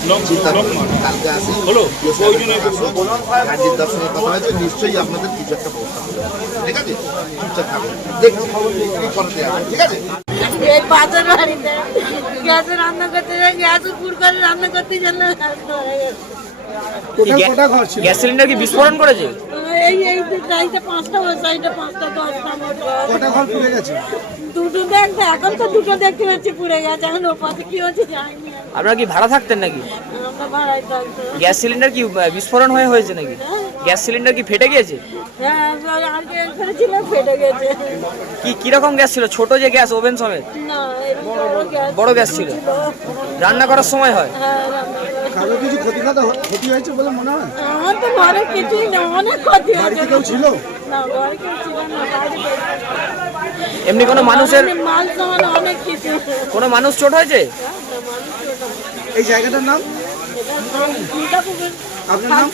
কালকে আসি। হলো ওই জন্য গার্জির দর্শনের কথা হয়েছে নিশ্চয়ই আপনাদের কিছু একটা ব্যবস্থা ঠিক আছে? চুপচাপ থাকুন। দেখছি খবর করতে হবে ঠিক আছে? এই পাশের বাড়িতে গ্যাসে রান্না করতে যাই গ্যাস পুর করে রান্না করতে জন্য কি গ্যা- গ্যাস সিলিন্ডার কি বিস্ফোরণ করেছে? এই এই সাইডে পাঁচটা ওই সাইডে পাঁচটা দশটা কটা ঘর পুড়ে গেছে? দুটো দেখতে এখন তো দুটো দেখতে পাচ্ছি পুড়ে গেছে এখন ও পাশে কি হচ্ছে জানি। আপনারা কি ভাড়া থাকতেন নাকি? গ্যাস সিলিন্ডার কি বিস্ফোরণ হয়ে হয়েছে নাকি? গ্যাস সিলিন্ডার কি ফেটে গিয়েছে? হ্যাঁ কি কীরকম গ্যাস ছিল? ছোট যে গ্যাস ওভেন সমেত? বড় গ্যাস ছিল। রান্না করার সময় হয়? হ্যাঁ রান্না করে। কারও কিছু ক্ষতি ক্ষতি হয়েছে বলে মনে হয়? আমার তো ঘরে কিছুই না অনেক ক্ষতি হয়েছে। কেউ ছিল? না ঘরে কেউ ছিল না এমনি কোনো মানুষের অনেক কিছু। কোনো মানুষ চোট হয়েছে? এই জায়গাটার নাম আপনার নাম?